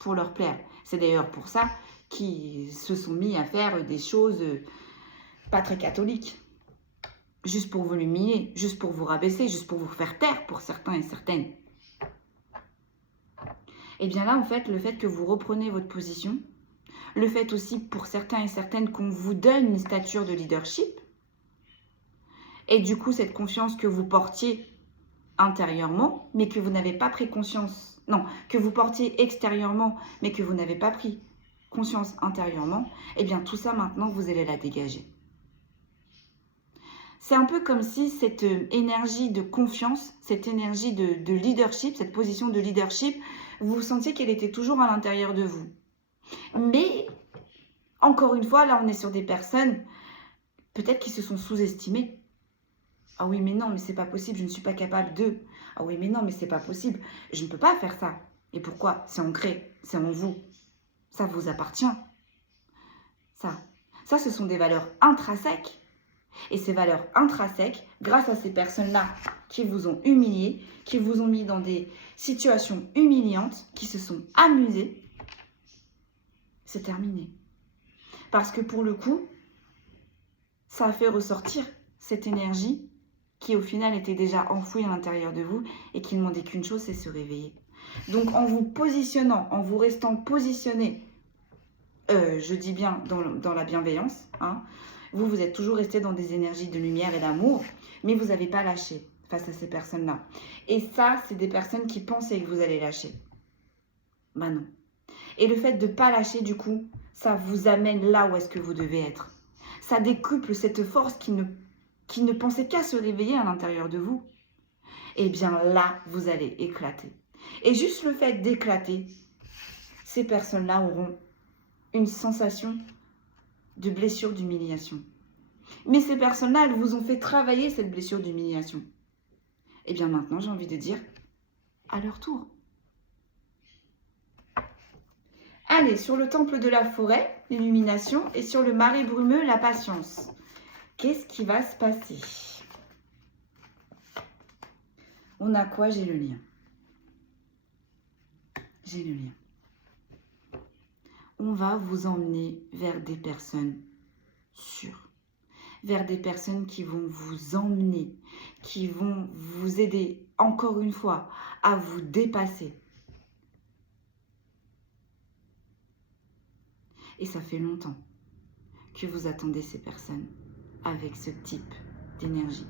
pour leur plaire. C'est d'ailleurs pour ça qu'ils se sont mis à faire des choses pas très catholiques. Juste pour vous humilier, juste pour vous rabaisser, juste pour vous faire taire pour certains et certaines. Et bien là, en fait, le fait que vous reprenez votre position, le fait aussi pour certains et certaines qu'on vous donne une stature de leadership, et du coup, cette confiance que vous portiez intérieurement, mais que vous n'avez pas pris conscience, non, que vous portiez extérieurement, mais que vous n'avez pas pris conscience intérieurement, et bien tout ça, maintenant, vous allez la dégager. C'est un peu comme si cette énergie de confiance, cette énergie de leadership, cette position de leadership, vous sentiez qu'elle était toujours à l'intérieur de vous. Mais, encore une fois, là on est sur des personnes peut-être qui se sont sous-estimées. Ah oui mais non, mais c'est pas possible, je ne suis pas capable de. Ah oui mais non, mais c'est pas possible, je ne peux pas faire ça. Et pourquoi? C'est ancré, c'est en vous. Ça vous appartient. Ça. Ça, ce sont des valeurs intrinsèques. Et ces valeurs intrinsèques, grâce à ces personnes-là qui vous ont humilié, qui vous ont mis dans des situations humiliantes, qui se sont amusées, c'est terminé. Parce que pour le coup, ça a fait ressortir cette énergie qui au final était déjà enfouie à l'intérieur de vous et qui ne demandait qu'une chose, c'est se réveiller. Donc en vous positionnant, en vous restant positionné, je dis bien dans la bienveillance, hein, vous êtes toujours resté dans des énergies de lumière et d'amour, mais vous n'avez pas lâché face à ces personnes-là. Et ça, c'est des personnes qui pensaient que vous allez lâcher. Ben non. Et le fait de ne pas lâcher, du coup, ça vous amène là où est-ce que vous devez être. Ça décuple cette force qui ne pensait qu'à se réveiller à l'intérieur de vous. Et bien là, vous allez éclater. Et juste le fait d'éclater, ces personnes-là auront une sensation de blessure, d'humiliation. Mais ces personnes-là, elles vous ont fait travailler cette blessure d'humiliation. Et bien maintenant, j'ai envie de dire, à leur tour. Allez, sur le temple de la forêt, l'illumination, et sur le marais brumeux, la patience. Qu'est-ce qui va se passer? On a quoi? J'ai le lien. J'ai le lien. On va vous emmener vers des personnes sûres. Vers des personnes qui vont vous emmener, qui vont vous aider, encore une fois, à vous dépasser. Et ça fait longtemps que vous attendez ces personnes avec ce type d'énergie.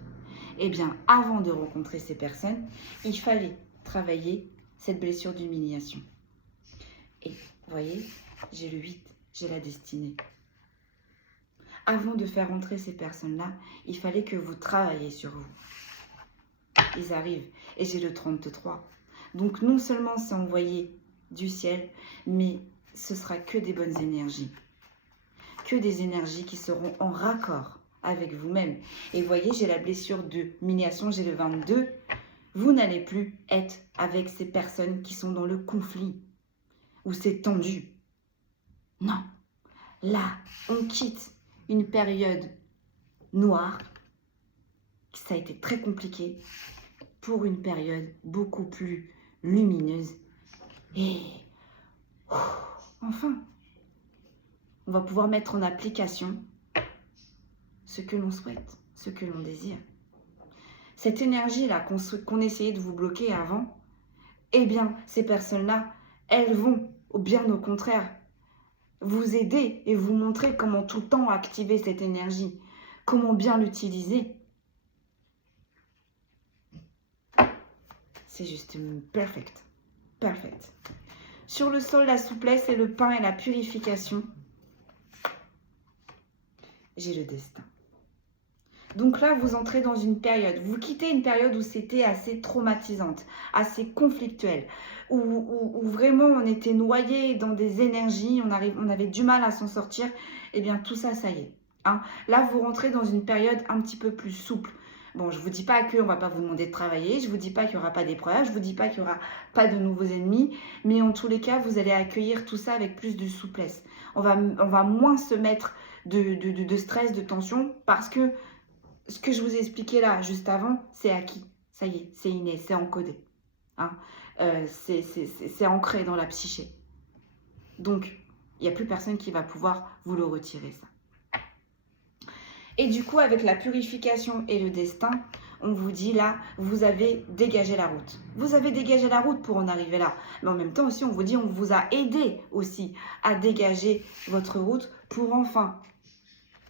Eh bien, avant de rencontrer ces personnes, il fallait travailler cette blessure d'humiliation. Et, vous voyez, j'ai le 8, j'ai la destinée. Avant de faire entrer ces personnes-là, il fallait que vous travailliez sur vous. Ils arrivent. Et j'ai le 33. Donc, non seulement c'est envoyé du ciel, mais ce sera que des bonnes énergies. Que des énergies qui seront en raccord avec vous-même. Et vous voyez, j'ai la blessure de humiliation, j'ai le 22. Vous n'allez plus être avec ces personnes qui sont dans le conflit, où c'est tendu. Non. Là, on quitte une période noire, ça a été très compliqué, pour une période beaucoup plus lumineuse. Et enfin, on va pouvoir mettre en application ce que l'on souhaite, ce que l'on désire. Cette énergie-là qu'on essayait de vous bloquer avant, eh bien, ces personnes-là, elles vont, bien au contraire, vous aider et vous montrer comment tout le temps activer cette énergie, comment bien l'utiliser. C'est juste perfect. Perfect. Sur le sol, la souplesse et le pain et la purification. J'ai le destin. Donc là, vous entrez dans une période, vous quittez une période où c'était assez traumatisante, assez conflictuelle, où vraiment on était noyé dans des énergies, on avait du mal à s'en sortir. Eh bien, tout ça, ça y est. Hein. Là, vous rentrez dans une période un petit peu plus souple. Bon, je ne vous dis pas qu'on ne va pas vous demander de travailler, je ne vous dis pas qu'il n'y aura pas d'épreuves, je ne vous dis pas qu'il n'y aura pas de nouveaux ennemis, mais en tous les cas, vous allez accueillir tout ça avec plus de souplesse. On va moins se mettre de stress, de tension, parce que ce que je vous ai expliqué là, juste avant, c'est acquis. Ça y est, c'est inné, c'est encodé. Hein. C'est ancré dans la psyché. Donc, il n'y a plus personne qui va pouvoir vous le retirer, ça. Et du coup, avec la purification et le destin, on vous dit là, vous avez dégagé la route. Vous avez dégagé la route pour en arriver là. Mais en même temps aussi, on vous dit, on vous a aidé aussi à dégager votre route pour enfin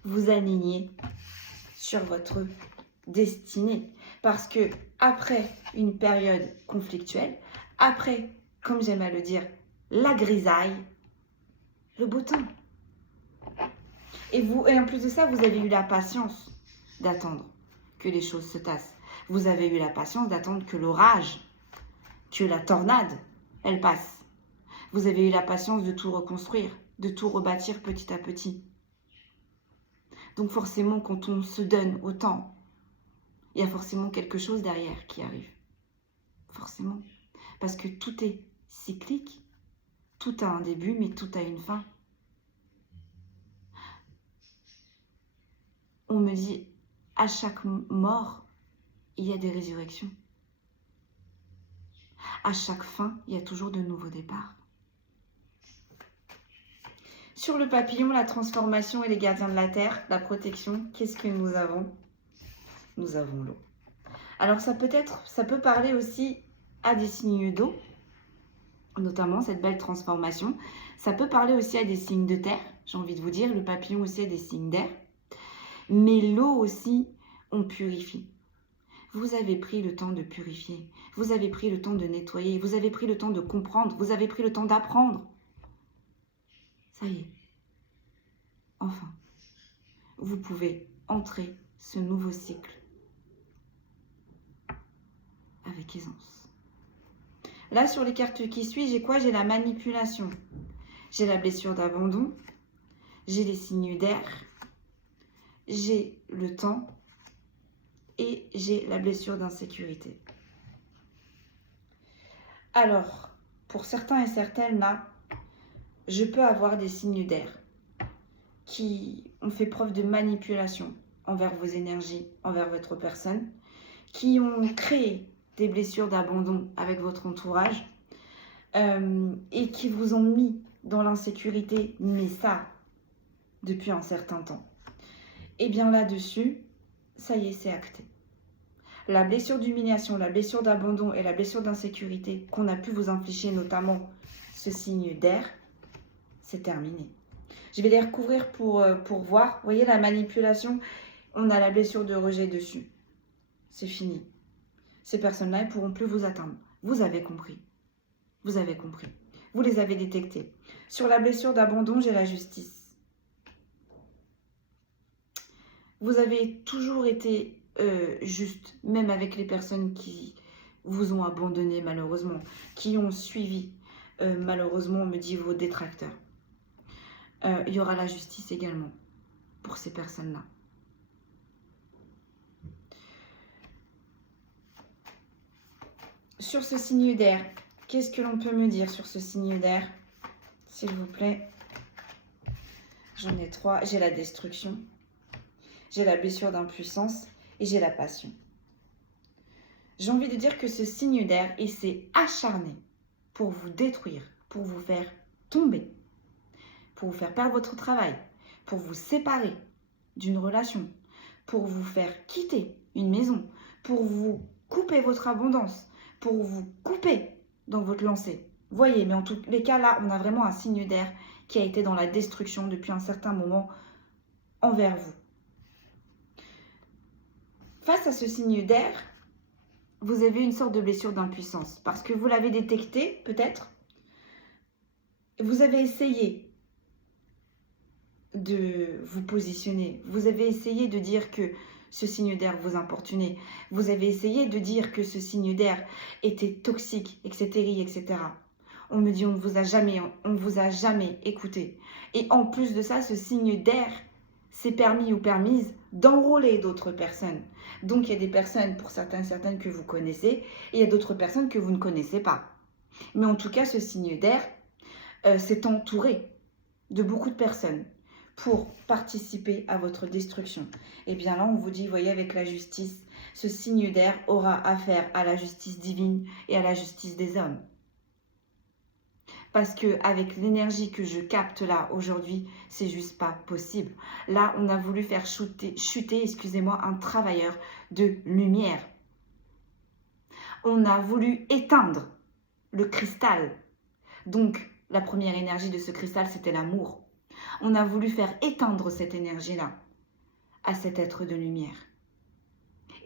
vous aligner sur votre destinée. Parce que après une période conflictuelle, après, comme j'aime à le dire, la grisaille, le beau temps. Et en plus de ça, vous avez eu la patience d'attendre que les choses se tassent. Vous avez eu la patience d'attendre que l'orage, que la tornade, elle passe. Vous avez eu la patience de tout reconstruire, de tout rebâtir petit à petit. Donc forcément, quand on se donne autant, il y a forcément quelque chose derrière qui arrive. Forcément. Parce que tout est cyclique. Tout a un début, mais tout a une fin. on me dit, à chaque mort, il y a des résurrections. À chaque fin, il y a toujours de nouveaux départs. Sur le papillon, la transformation et les gardiens de la terre, la protection, qu'est-ce que nous avons? Nous avons l'eau. Alors ça peut parler aussi à des signes d'eau, notamment cette belle transformation. Ça peut parler aussi à des signes de terre, j'ai envie de vous dire, le papillon aussi a des signes d'air. Mais l'eau aussi, on purifie. Vous avez pris le temps de purifier, vous avez pris le temps de nettoyer, vous avez pris le temps de comprendre, vous avez pris le temps d'apprendre. Ça y est, enfin, vous pouvez entrer ce nouveau cycle avec aisance. Là, sur les cartes qui suivent, j'ai quoi? J'ai la manipulation, j'ai la blessure d'abandon, j'ai les signes d'air, j'ai le temps et j'ai la blessure d'insécurité. Alors, pour certains et certaines, là, je peux avoir des signes d'air qui ont fait preuve de manipulation envers vos énergies, envers votre personne, qui ont créé des blessures d'abandon avec votre entourage et qui vous ont mis dans l'insécurité, mais ça, depuis un certain temps. Et bien là-dessus, ça y est, c'est acté. La blessure d'humiliation, la blessure d'abandon et la blessure d'insécurité qu'on a pu vous infliger, notamment ce signe d'air, c'est terminé. Je vais les recouvrir pour voir. Vous voyez la manipulation, on a la blessure de rejet dessus. C'est fini. Ces personnes-là, elles ne pourront plus vous atteindre. Vous avez compris. Vous avez compris. Vous les avez détectées. Sur la blessure d'abandon, j'ai la justice. Vous avez toujours été juste, même avec les personnes qui vous ont abandonné malheureusement, qui ont suivi malheureusement, on me dit, vos détracteurs. Il y aura la justice également pour ces personnes-là. Sur ce signe d'air, qu'est-ce que l'on peut me dire sur ce signe d'air? S'il vous plaît. J'en ai 3. J'ai la destruction, j'ai la blessure d'impuissance et j'ai la passion. J'ai envie de dire que ce signe d'air, il s'est acharné pour vous détruire, pour vous faire tomber, pour vous faire perdre votre travail, pour vous séparer d'une relation, pour vous faire quitter une maison, pour vous couper votre abondance, pour vous couper dans votre lancée. Voyez, mais en tous les cas, là, on a vraiment un signe d'air qui a été dans la destruction depuis un certain moment envers vous. Face à ce signe d'air, vous avez une sorte de blessure d'impuissance parce que vous l'avez détecté, peut-être. Vous avez essayé de vous positionner. Vous avez essayé de dire que ce signe d'air vous importunait. Vous avez essayé de dire que ce signe d'air était toxique, etc., etc. On me dit on ne vous a jamais écouté. Et en plus de ça, ce signe d'air s'est permis ou permise d'enrôler d'autres personnes. Donc il y a des personnes, pour certaines que vous connaissez, et il y a d'autres personnes que vous ne connaissez pas. Mais en tout cas, ce signe d'air s'est entouré de beaucoup de personnes pour participer à votre destruction. Et bien là, on vous dit, vous voyez, avec la justice, ce signe d'air aura affaire à la justice divine et à la justice des hommes. Parce qu'avec l'énergie que je capte là, aujourd'hui, c'est juste pas possible. Là, on a voulu faire chuter, excusez-moi, un travailleur de lumière. On a voulu éteindre le cristal. Donc, la première énergie de ce cristal, c'était l'amour. On a voulu faire éteindre cette énergie-là à cet être de lumière.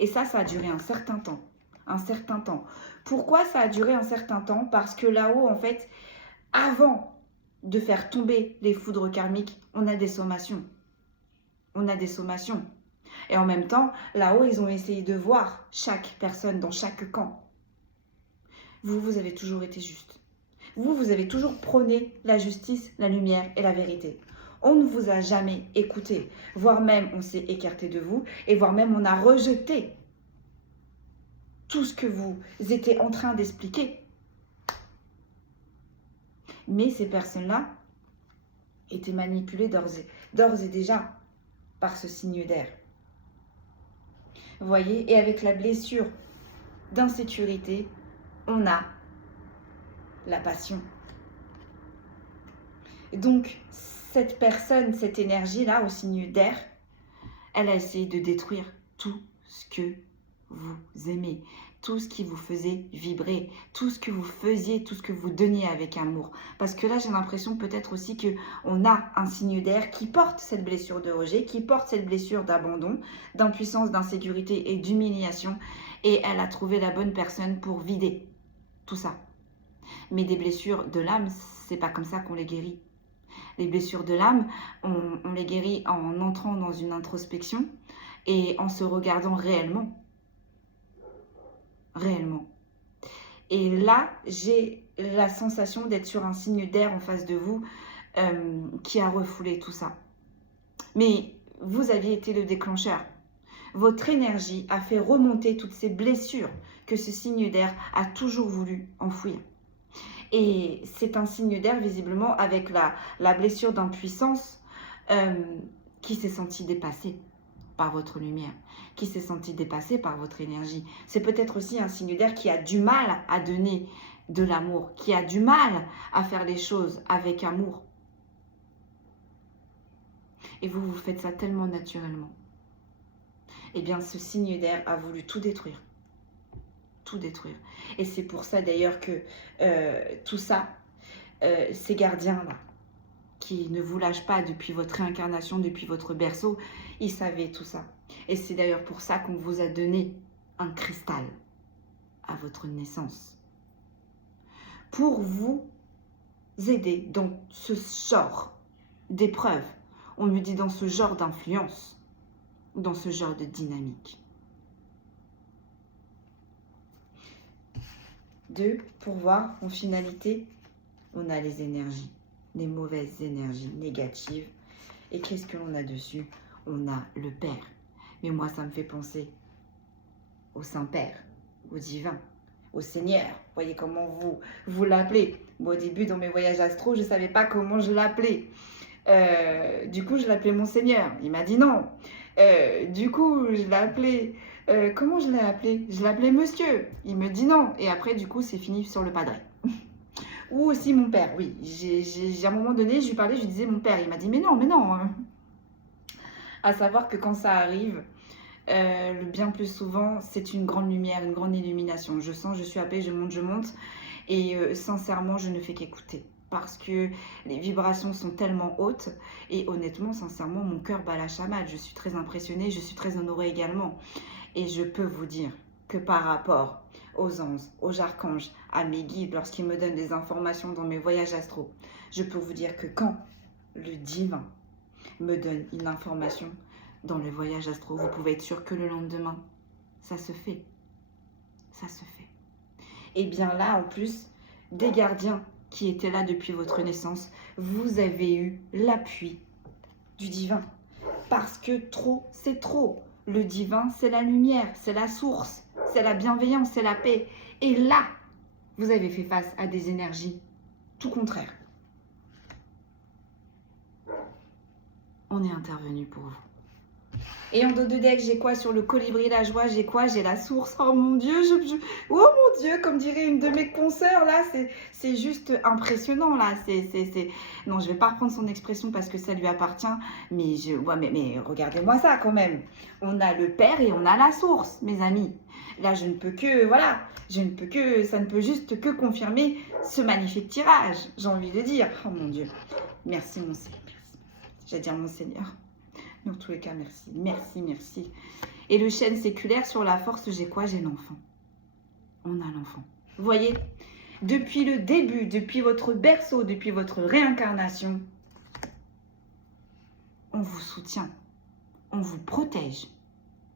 Et ça a duré un certain temps. Un certain temps. Pourquoi ça a duré un certain temps? Parce que là-haut, en fait, avant de faire tomber les foudres karmiques, on a des sommations. On a des sommations. Et en même temps, là-haut, ils ont essayé de voir chaque personne dans chaque camp. Vous avez toujours été juste. Vous avez toujours prôné la justice, la lumière et la vérité. On ne vous a jamais écouté, voire même on s'est écarté de vous, et voire même on a rejeté tout ce que vous étiez en train d'expliquer. Mais ces personnes-là étaient manipulées d'ores et déjà par ce signe d'air. Vous voyez, et avec la blessure d'insécurité, on a la passion. Donc, cette personne, cette énergie-là, au signe d'air, elle a essayé de détruire tout ce que vous aimez, tout ce qui vous faisait vibrer, tout ce que vous faisiez, tout ce que vous donniez avec amour. Parce que là, j'ai l'impression peut-être aussi qu'on a un signe d'air qui porte cette blessure de rejet, qui porte cette blessure d'abandon, d'impuissance, d'insécurité et d'humiliation. Et elle a trouvé la bonne personne pour vider tout ça. Mais des blessures de l'âme, c'est pas comme ça qu'on les guérit. Les blessures de l'âme, on les guérit en entrant dans une introspection et en se regardant réellement. Réellement. Et là, j'ai la sensation d'être sur un signe d'air en face de vous qui a refoulé tout ça. Mais vous aviez été le déclencheur. Votre énergie a fait remonter toutes ces blessures que ce signe d'air a toujours voulu enfouir. Et c'est un signe d'air, visiblement, avec la blessure d'impuissance qui s'est senti dépassé par votre lumière, qui s'est senti dépassé par votre énergie. C'est peut-être aussi un signe d'air qui a du mal à donner de l'amour, qui a du mal à faire les choses avec amour. Et vous, vous faites ça tellement naturellement. Eh bien, ce signe d'air a voulu tout détruire. Tout détruire. Et c'est pour ça d'ailleurs que tout ça, ces gardiens-là, qui ne vous lâchent pas depuis votre réincarnation, depuis votre berceau, ils savaient tout ça. Et c'est d'ailleurs pour ça qu'on vous a donné un cristal à votre naissance. Pour vous aider dans ce genre d'épreuve, on me dit dans ce genre d'influence, dans ce genre de dynamique. 2, pour voir en finalité, on a les énergies, les mauvaises énergies négatives. Et qu'est-ce que l'on a dessus? On a le Père. Mais moi, ça me fait penser au Saint-Père, au Divin, au Seigneur. Vous voyez comment vous l'appelez. Bon, au début, dans mes voyages astro, je ne savais pas comment je l'appelais. Du coup, je l'appelais mon Seigneur. Il m'a dit non. Du coup, je l'ai appelé... comment je l'ai appelé? Je l'appelais monsieur. Il me dit non. Et après, du coup, c'est fini sur le padré. Ou aussi mon père, oui. À un moment donné, je lui parlais, je lui disais mon père. Il m'a dit mais non, mais non. À savoir que quand ça arrive, le bien plus souvent, c'est une grande lumière, une grande illumination. Je sens, je suis happée, je monte. Et sincèrement, je ne fais qu'écouter. Parce que les vibrations sont tellement hautes. Et honnêtement, sincèrement, mon cœur bat la chamade. Je suis très impressionnée, je suis très honorée également. Et je peux vous dire que par rapport aux anges, aux archanges, à mes guides, lorsqu'ils me donnent des informations dans mes voyages astro, je peux vous dire que quand le divin me donne une information dans le voyage astro, vous pouvez être sûr que le lendemain, ça se fait. Ça se fait. Et bien là, en plus, des gardiens qui étaient là depuis votre naissance, vous avez eu l'appui du divin. Parce que trop, c'est trop. Le divin, c'est la lumière, c'est la source, c'est la bienveillance, c'est la paix. Et là, vous avez fait face à des énergies tout contraires. On est intervenu pour vous. Et en dos de deck, j'ai quoi sur le colibri la joie? J'ai quoi? J'ai la source. Oh mon Dieu, oh mon Dieu, comme dirait une de mes consoeurs, là, c'est juste impressionnant, là. Non, je vais pas reprendre son expression parce que ça lui appartient, mais, mais regardez-moi ça quand même. On a le Père et on a la source, mes amis. Là, je ne peux que, voilà, ça ne peut juste que confirmer ce magnifique tirage, j'ai envie de dire. Oh mon Dieu, merci mon Seigneur, merci. J'allais dire mon Seigneur. Mais en tous les cas, merci, merci, merci. Et le chêne séculaire, sur la force, j'ai quoi? J'ai l'enfant. On a l'enfant. Vous voyez, depuis le début, depuis votre berceau, depuis votre réincarnation, on vous soutient, on vous protège,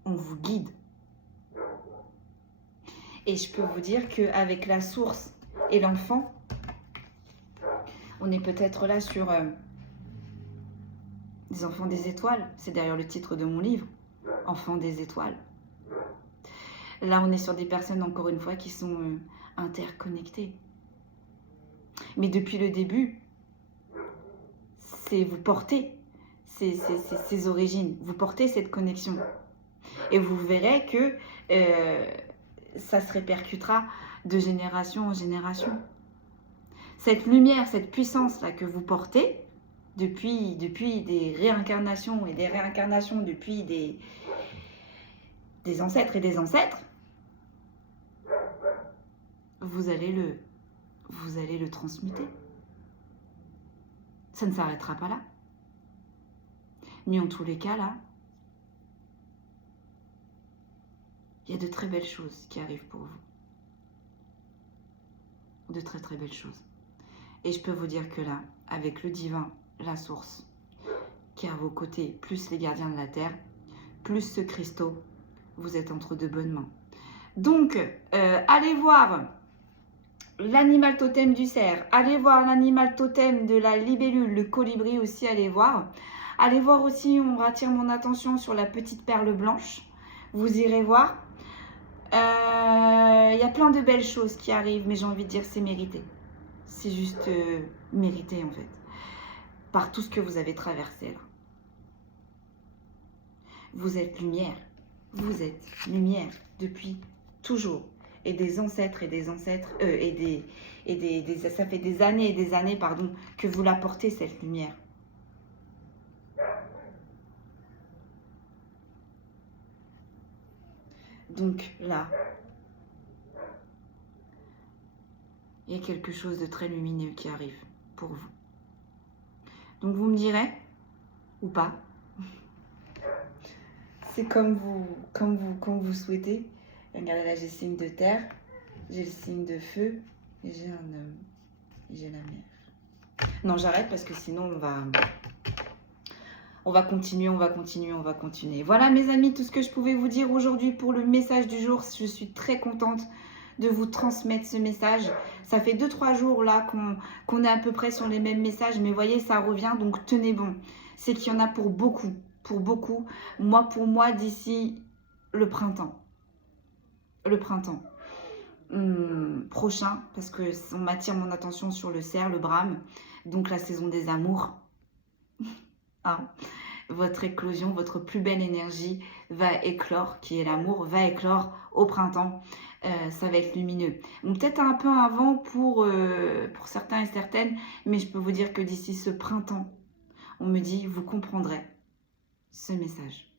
on vous guide. Et je peux vous dire qu'avec la source et l'enfant, on est peut-être là sur... des enfants des étoiles, c'est d'ailleurs le titre de mon livre, Enfants des étoiles. Là, on est sur des personnes, encore une fois, qui sont interconnectées. Mais depuis le début, c'est vous portez ces origines, vous portez cette connexion. Et vous verrez que ça se répercutera de génération en génération. Cette lumière, cette puissance-là que vous portez, depuis des réincarnations et des réincarnations, depuis des ancêtres et des ancêtres, vous allez le transmuter. Ça ne s'arrêtera pas là. Mais en tous les cas, là, il y a de très belles choses qui arrivent pour vous. De très très belles choses. Et je peux vous dire que là, avec le divin, la source, qui est à vos côtés, plus les gardiens de la terre, plus ce cristaux, vous êtes entre de bonnes mains. Donc, allez voir l'animal totem du cerf, allez voir l'animal totem de la libellule, le colibri aussi, allez voir. Allez voir aussi, on attire mon attention sur la petite perle blanche. Vous irez voir. Il y a plein de belles choses qui arrivent, mais j'ai envie de dire c'est mérité. C'est juste mérité en fait. Par tout ce que vous avez traversé là. Vous êtes lumière. Vous êtes lumière depuis toujours. Et des ancêtres et des ancêtres, ça fait des années et des années, pardon, que vous la portez cette lumière. Donc là, il y a quelque chose de très lumineux qui arrive pour vous. Donc vous me direz, ou pas, c'est comme vous souhaitez. Regardez là, j'ai le signe de terre, j'ai le signe de feu, et j'ai un homme, et j'ai la mer. Non, j'arrête parce que sinon on va continuer. Voilà mes amis, tout ce que je pouvais vous dire aujourd'hui pour le message du jour. Je suis très contente de vous transmettre ce message. Ça fait 2-3 jours là qu'on est à peu près sur les mêmes messages, mais voyez, ça revient, donc tenez bon. C'est qu'il y en a pour beaucoup, pour moi, d'ici le printemps. Prochain, parce que on m'attire mon attention sur le cerf, le brame, donc la saison des amours. Hein, votre éclosion, votre plus belle énergie va éclore, qui est l'amour, va éclore au printemps. Ça va être lumineux. Peut-être un peu avant pour certains et certaines, mais je peux vous dire que d'ici ce printemps, on me dit, vous comprendrez ce message.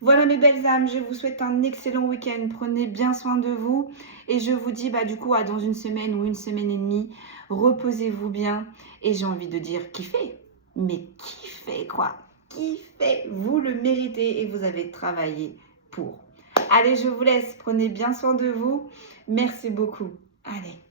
Voilà mes belles âmes, je vous souhaite un excellent week-end. Prenez bien soin de vous. Et je vous dis du coup à dans une semaine ou une semaine et demie. Reposez-vous bien. Et j'ai envie de dire kiffez. Mais kiffez quoi. Kiffez. Vous le méritez et vous avez travaillé pour. Allez, je vous laisse. Prenez bien soin de vous. Merci beaucoup. Allez.